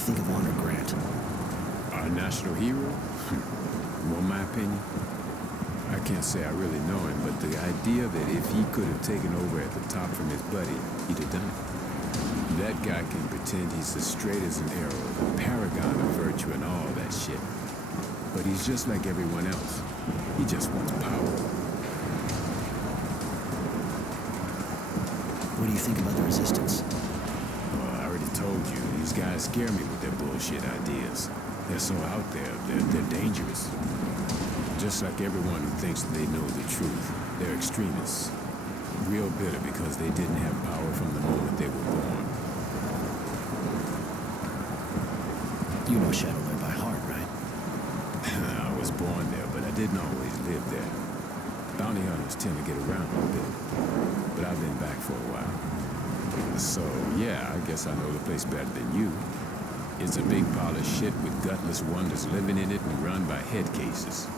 you think of Honor Grant? Our national hero? You want my opinion? I can't say I really know him, but the idea that if he could have taken over at the top from his buddy, he'd have done it. That guy can pretend he's as straight as an arrow, the paragon of virtue and all that shit. But he's just like everyone else. He just wants power. What do you think about the resistance? Well, I already told you, these guys scare me with their bullshit ideas. They're so out there, they're dangerous. Just like everyone who thinks they know the truth, they're extremists. Real bitter because they didn't have power from the moment they were born. You know Shadowlare by heart, right? I was born there, but I didn't always live there. Bounty hunters tend to get around a bit, but I've been back for a while. So, yeah, I guess I know the place better than you. It's a big pile of shit with gutless wonders living in it and run by head cases.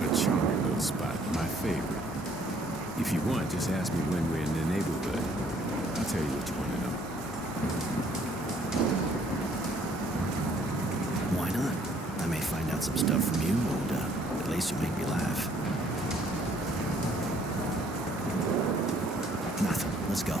A charming little spot, my favorite. If you want, just ask me when we're in the neighborhood. I'll tell you what you want to know. Why not? I may find out some stuff from you, and at least you make me laugh. Nothing. Let's go.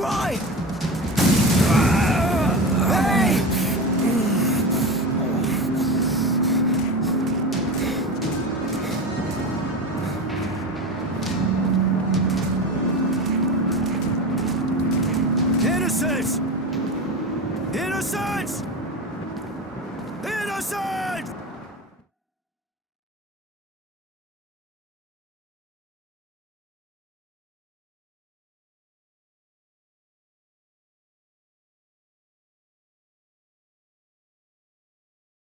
Roy! Hey! Innocence! Innocence! Innocence!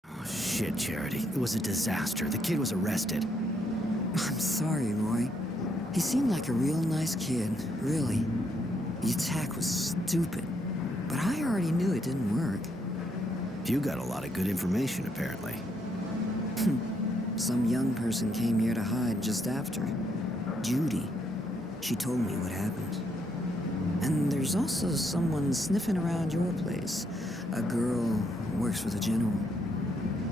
Oh, shit, Charity. It was a disaster. The kid was arrested. I'm sorry, Roy. He seemed like a real nice kid, really. The attack was stupid, but I already knew it didn't work. You got a lot of good information, apparently. Some young person came here to hide just after. Judy. She told me what happened. And there's also someone sniffing around your place. A girl who works for the general.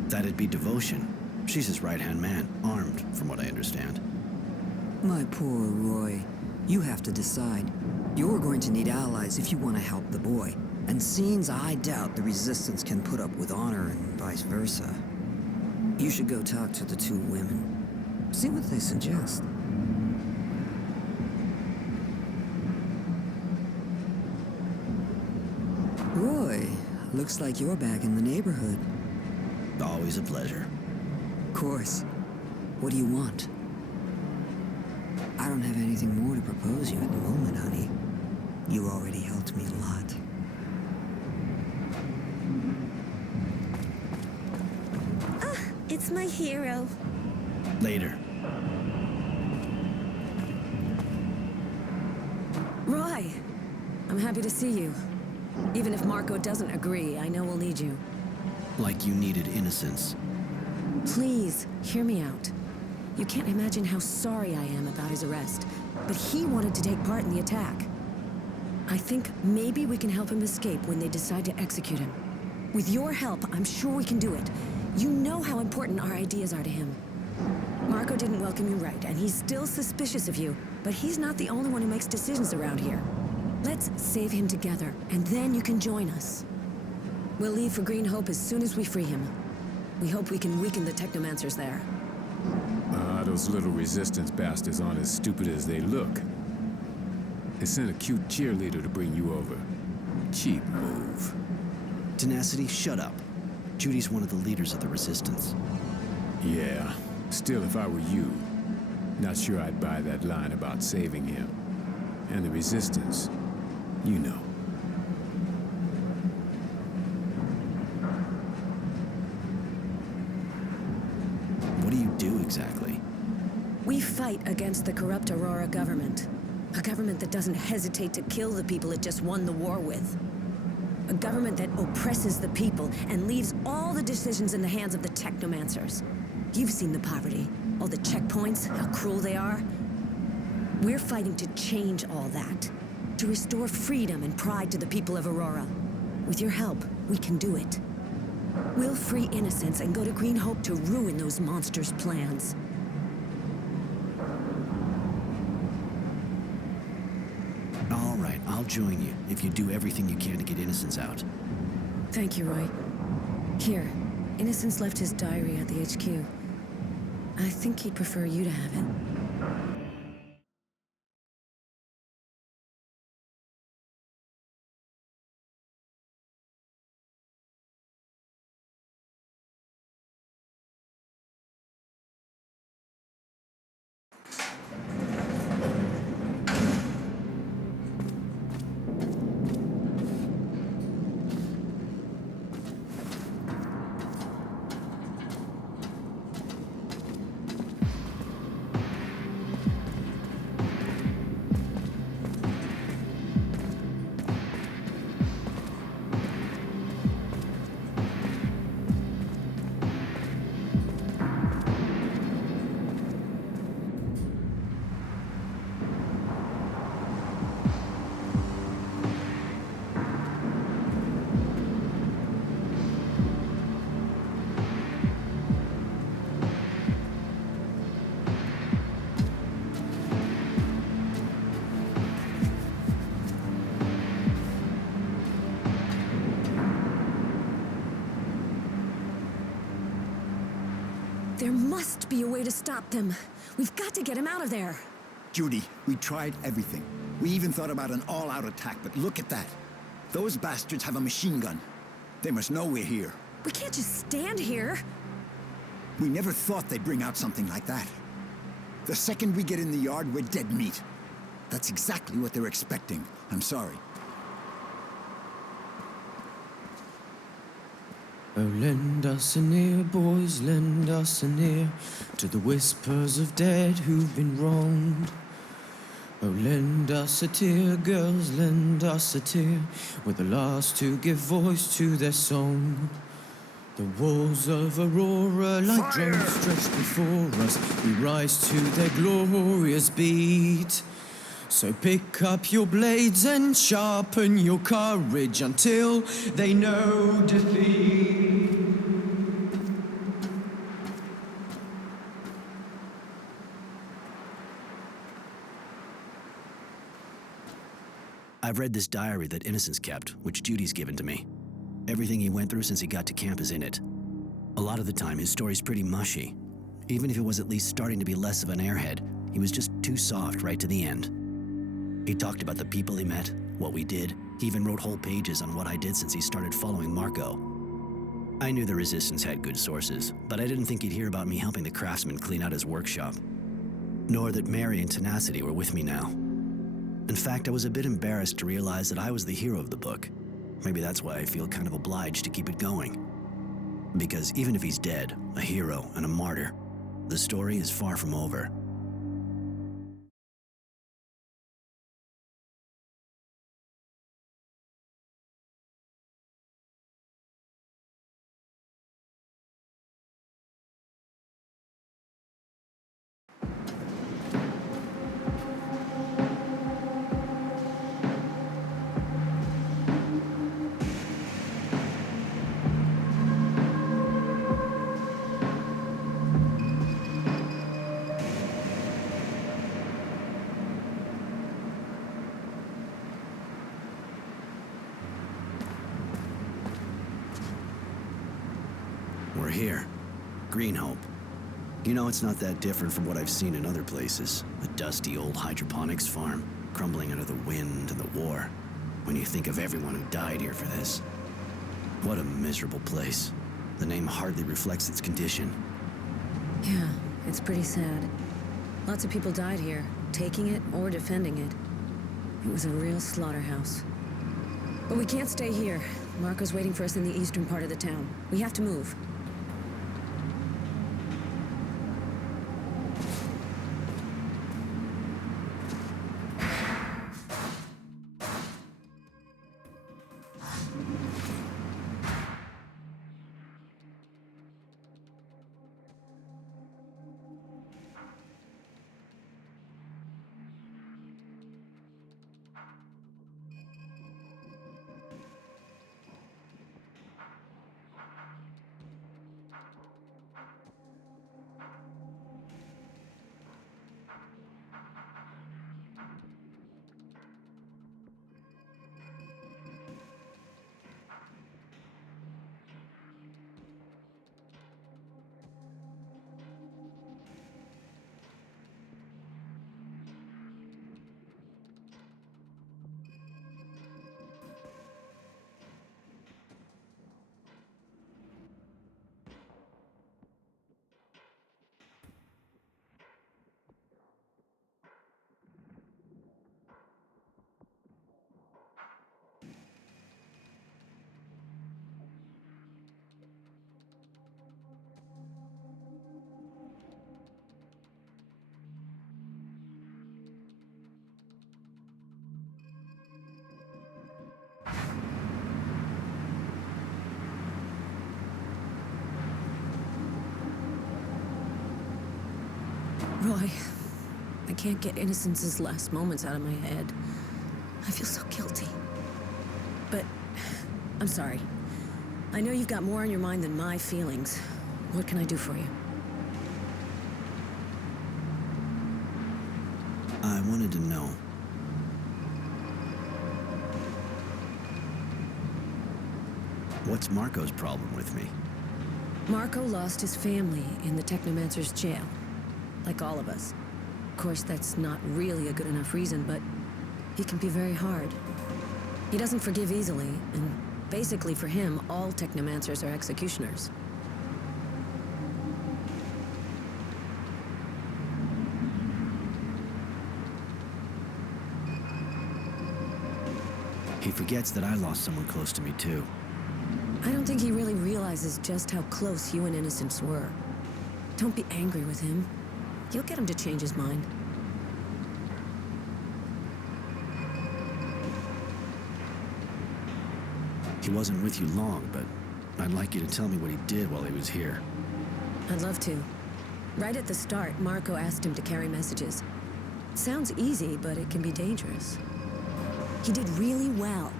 That'd be Devotion. She's his right-hand man, armed, from what I understand. My poor Roy. You have to decide. You're going to need allies if you want to help the boy. And scenes I doubt the Resistance can put up with honor and vice versa. You should go talk to the two women. See what they suggest. Roy, looks like you're back in the neighborhood. Always a pleasure. Of course. What do you want? I don't have anything more to propose you at the moment, honey. You already helped me a lot. Ah, it's my hero. Later. Roy, I'm happy to see you. Even if Marco doesn't agree, I know we'll need you. Like you needed innocence. Please, hear me out. You can't imagine how sorry I am about his arrest, but he wanted to take part in the attack. I think maybe we can help him escape when they decide to execute him. With your help, I'm sure we can do it. You know how important our ideas are to him. Marco didn't welcome you right, and he's still suspicious of you, but he's not the only one who makes decisions around here. Let's save him together, and then you can join us. We'll leave for Green Hope as soon as we free him. We hope we can weaken the technomancers there. Those little Resistance bastards aren't as stupid as they look. They sent a cute cheerleader to bring you over. Cheap move. Tenacity, shut up. Judy's one of the leaders of the Resistance. Yeah. Still, if I were you, not sure I'd buy that line about saving him. And the Resistance, you know. What do you do exactly? We fight against the corrupt Aurora government. A government that doesn't hesitate to kill the people it just won the war with. A government that oppresses the people and leaves all the decisions in the hands of the technomancers. You've seen the poverty, all the checkpoints, how cruel they are. We're fighting to change all that. To restore freedom and pride to the people of Aurora. With your help, we can do it. We'll free innocence and go to Green Hope to ruin those monsters' plans. All right, I'll join you if you do everything you can to get Innocence out. Thank you, Roy. Here, Innocence left his diary at the HQ. I think he'd prefer you to have it. be a way to stop them. We've got to get him out of there. Judy, we tried everything. We even thought about an all-out attack, but look at that. Those bastards have a machine gun. They must know we're here. We can't just stand here. We never thought they'd bring out something like that. The second we get in the yard, we're dead meat. That's exactly what they're expecting. I'm sorry. Oh, lend us an ear, boys, lend us an ear to the whispers of dead who've been wronged. Oh, lend us a tear, girls, lend us a tear. We're the last to give voice to their song. The walls of Aurora, like drums stretched before us, we rise to their glorious beat. So pick up your blades and sharpen your courage until they know defeat. I've read this diary that Innocence kept, which Judy's given to me. Everything he went through since he got to camp is in it. A lot of the time, his story's pretty mushy. Even if it was at least starting to be less of an airhead, he was just too soft right to the end. He talked about the people he met, what we did. He even wrote whole pages on what I did since he started following Marco. I knew the Resistance had good sources, but I didn't think he'd hear about me helping the craftsman clean out his workshop. Nor that Mary and Tenacity were with me now. In fact, I was a bit embarrassed to realize that I was the hero of the book. Maybe that's why I feel kind of obliged to keep it going. Because even if he's dead, a hero and a martyr, the story is far from over. We're here. Green Hope. You know, it's not that different from what I've seen in other places. A dusty old hydroponics farm, crumbling under the wind and the war. When you think of everyone who died here for this. What a miserable place. The name hardly reflects its condition. Yeah, it's pretty sad. Lots of people died here, taking it or defending it. It was a real slaughterhouse. But we can't stay here. Marco's waiting for us in the eastern part of the town. We have to move. Roy, I can't get Innocence's last moments out of my head. I feel so guilty. But I'm sorry. I know you've got more on your mind than my feelings. What can I do for you? I wanted to know. What's Marco's problem with me? Marco lost his family in the Technomancer's jail, like all of us. Of course, that's not really a good enough reason, but he can be very hard. He doesn't forgive easily, and basically for him, all Technomancers are executioners. He forgets that I lost someone close to me, too. I don't think he really realizes just how close you and Innocence were. Don't be angry with him. You'll get him to change his mind. He wasn't with you long, but I'd like you to tell me what he did while he was here. I'd love to. Right at the start, Marco asked him to carry messages. It sounds easy, but it can be dangerous. He did really well.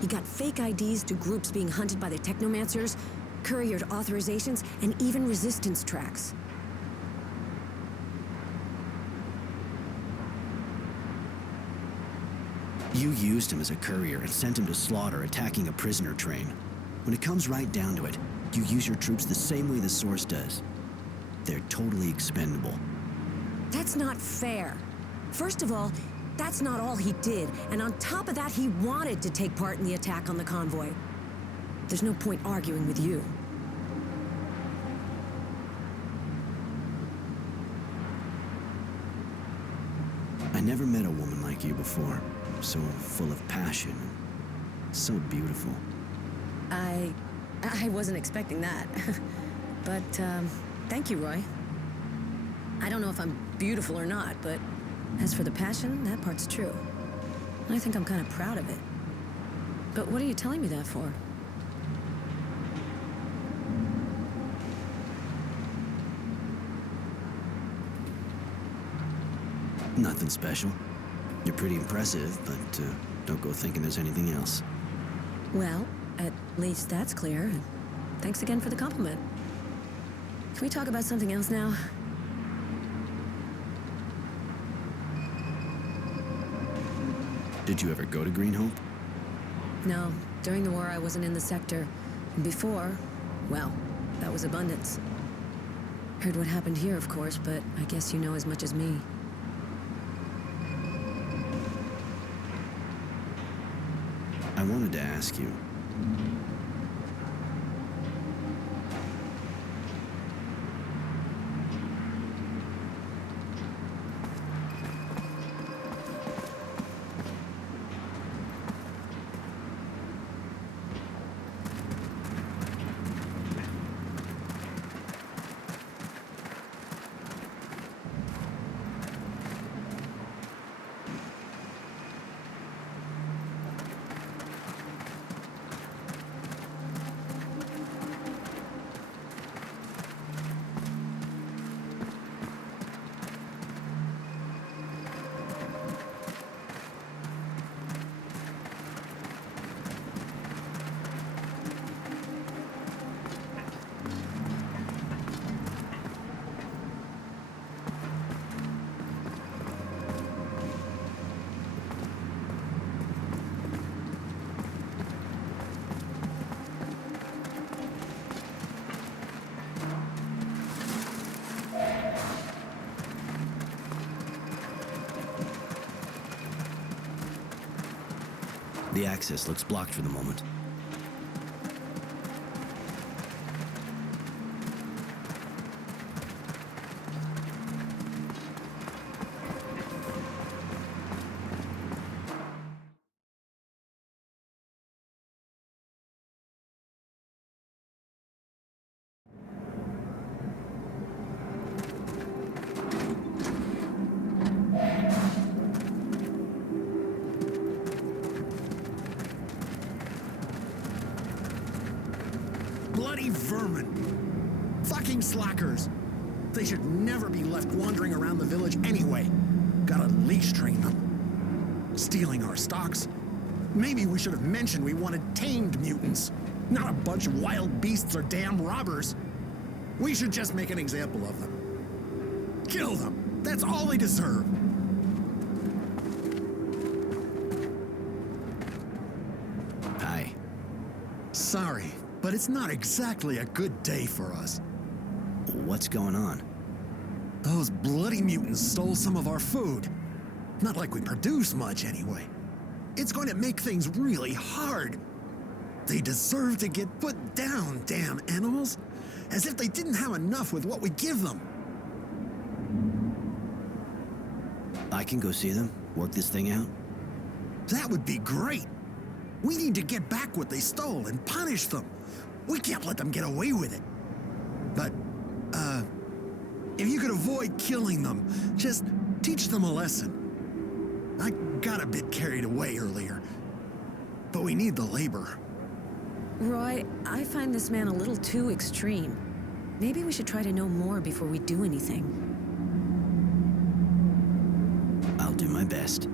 He got fake IDs to groups being hunted by the Technomancers, couriered authorizations, and even resistance tracks. You used him as a courier and sent him to slaughter, attacking a prisoner train. When it comes right down to it, you use your troops the same way the Source does. They're totally expendable. That's not fair. First of all, that's not all he did, and on top of that, he wanted to take part in the attack on the convoy. There's no point arguing with you. I never met a woman like you before. So full of passion. So beautiful. I wasn't expecting that. But, thank you, Roy. I don't know if I'm beautiful or not, but as for the passion, that part's true. I think I'm kind of proud of it. But what are you telling me that for? Nothing special. You're pretty impressive, but don't go thinking there's anything else. Well, at least that's clear. Thanks again for the compliment. Can we talk about something else now? Did you ever go to Green Hope? No, during the war I wasn't in the sector. And before, well, that was abundance. Heard what happened here, of course, but I guess you know as much as me. I wanted to ask you. The access looks blocked for the moment. Bloody vermin. Fucking slackers. They should never be left wandering around the village anyway. Gotta leash train them. Stealing our stocks. Maybe we should have mentioned we wanted tamed mutants, not a bunch of wild beasts or damn robbers. We should just make an example of them. Kill them. That's all they deserve. Hi. Sorry, but it's not exactly a good day for us. What's going on? Those bloody mutants stole some of our food. Not like we produce much anyway. It's going to make things really hard. They deserve to get put down, damn animals. As if they didn't have enough with what we give them. I can go see them, work this thing out. That would be great. We need to get back what they stole and punish them. We can't let them get away with it. But, if you could avoid killing them, just teach them a lesson. I got a bit carried away earlier, but we need the labor. Roy, I find this man a little too extreme. Maybe we should try to know more before we do anything. I'll do my best.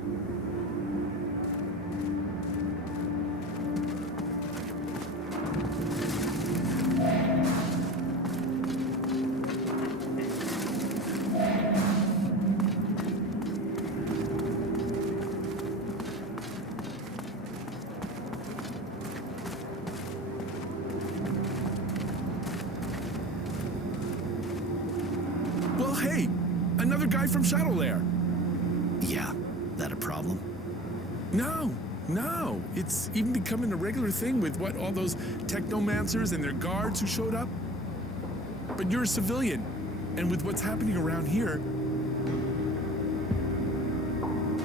Well, hey, another guy from Shadow Lair. Yeah, that a problem? No. It's even becoming a regular thing with all those technomancers and their guards who showed up. But you're a civilian, and with what's happening around here...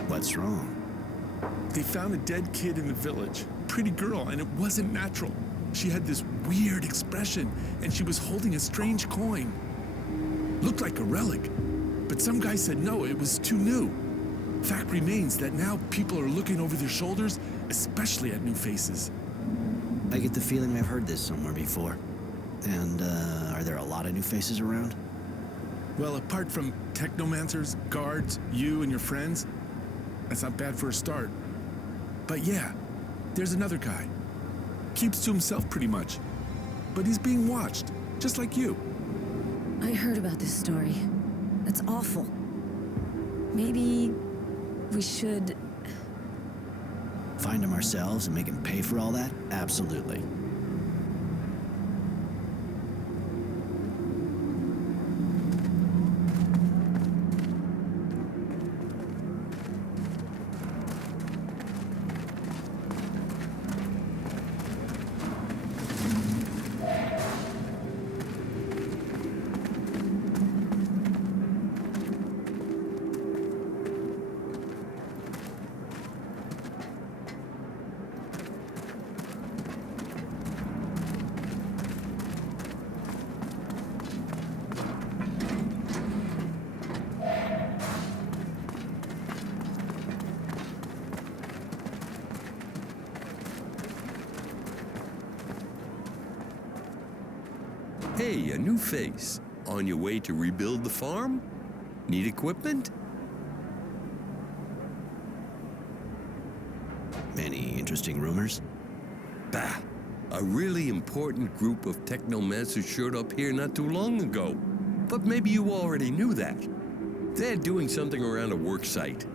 What's wrong? They found a dead kid in the village. Pretty girl, and it wasn't natural. She had this weird expression, and she was holding a strange coin. Looked like a relic, but some guy said no, it was too new. Fact remains that now people are looking over their shoulders, especially at new faces. I get the feeling I've heard this somewhere before. And, are there a lot of new faces around? Well, apart from technomancers, guards, you and your friends, that's not bad for a start. But yeah, there's another guy. Keeps to himself pretty much. But he's being watched, just like you. I heard about this story. That's awful. Maybe we should... Find him ourselves and make him pay for all that? Absolutely. Hey, a new face. On your way to rebuild the farm? Need equipment? Any interesting rumors? Bah! A really important group of technomancers showed up here not too long ago. But maybe you already knew that. They're doing something around a work site.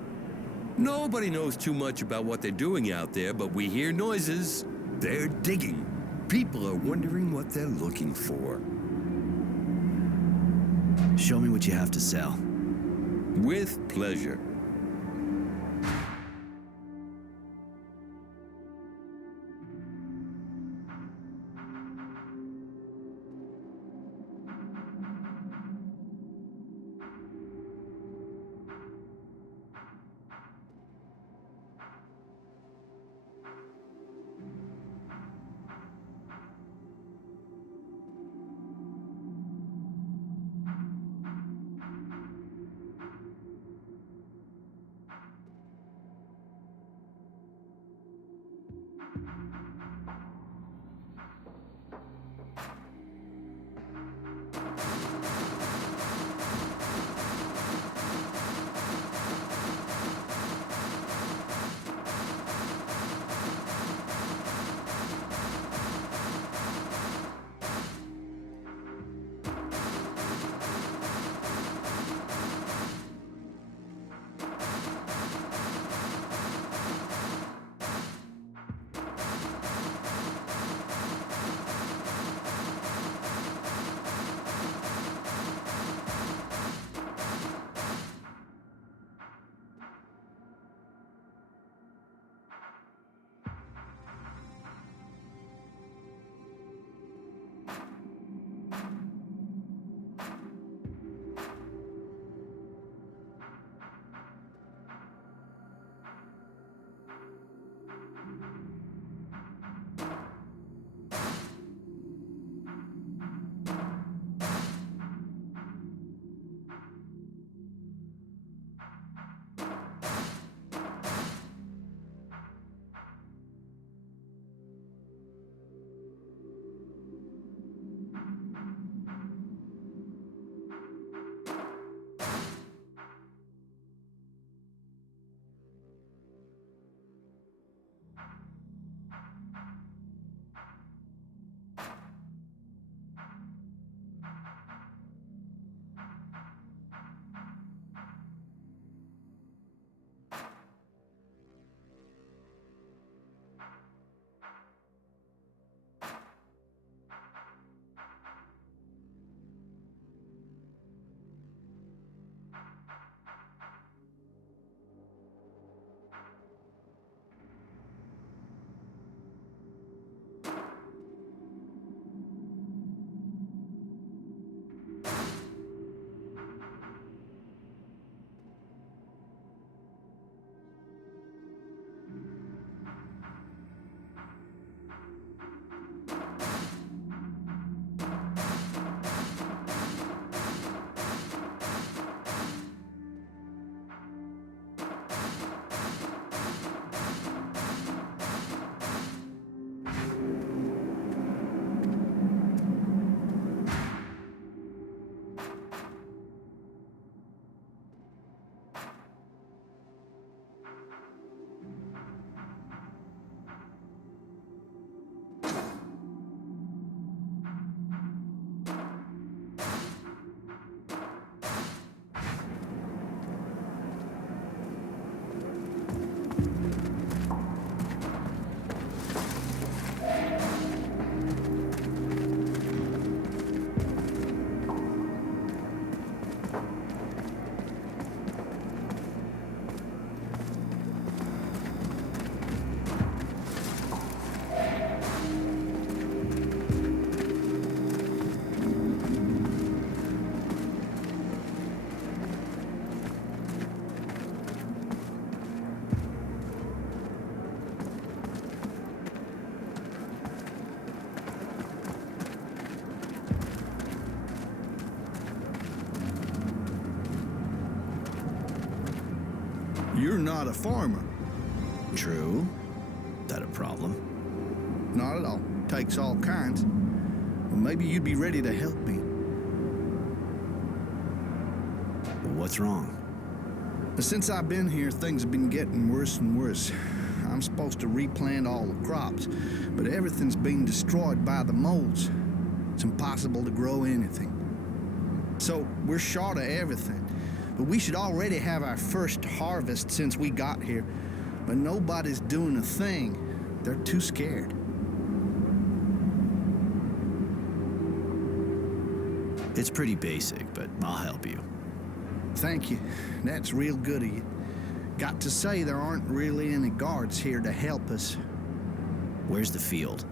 Nobody knows too much about what they're doing out there, but we hear noises. They're digging. People are wondering what they're looking for. Show me what you have to sell. With pleasure. not a farmer. True. That a problem? Not at all. Takes all kinds. Well, maybe you'd be ready to help me. What's wrong? Since I've been here, things have been getting worse and worse. I'm supposed to replant all the crops, but everything's being destroyed by the moles. It's impossible to grow anything. So we're short of everything. But we should already have our first harvest since we got here. But nobody's doing a thing. They're too scared. It's pretty basic, but I'll help you. Thank you. That's real good of you. Got to say, there aren't really any guards here to help us. Where's the field?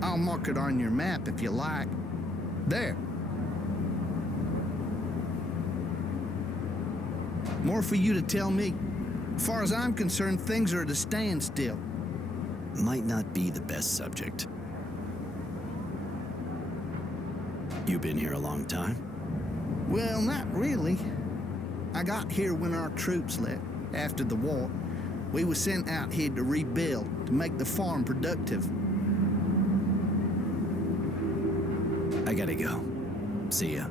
I'll mark it on your map if you like. There. More for you to tell me. As far as I'm concerned, things are at a standstill. Might not be the best subject. You been here a long time? Well, not really. I got here when our troops left, after the war. We were sent out here to rebuild, to make the farm productive. I gotta go. See ya.